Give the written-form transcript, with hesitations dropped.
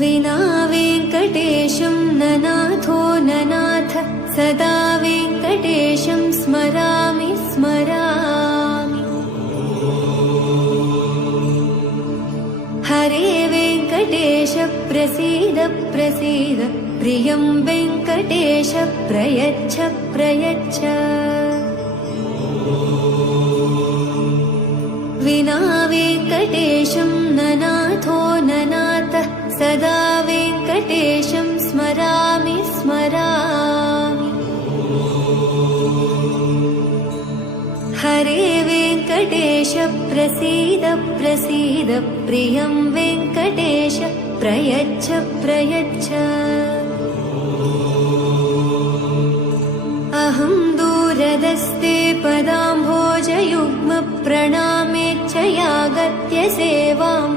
विना वेङ्कटेशं ननाथो ननाथ सदा वेङ्कटेशं स्मरामि स्मरामि। हरे वेङ्कटेश प्रसीद प्रसीद प्रियं वेङ्कटेश प्रयच्छ प्रयच्छ। विना वेङ्कटेशं ननाथो ननाथ सदा वेङ्कटेशं स्मरामि स्मरामि। हरे वेङ्कटेश प्रसीद प्रसीद प्रियं वेङ्कटेश प्रयच्छ प्रयच्छ। अहं दूरदस्ते पदाम्भोजयुग्म प्रणामेच्छ यागत्य सेवां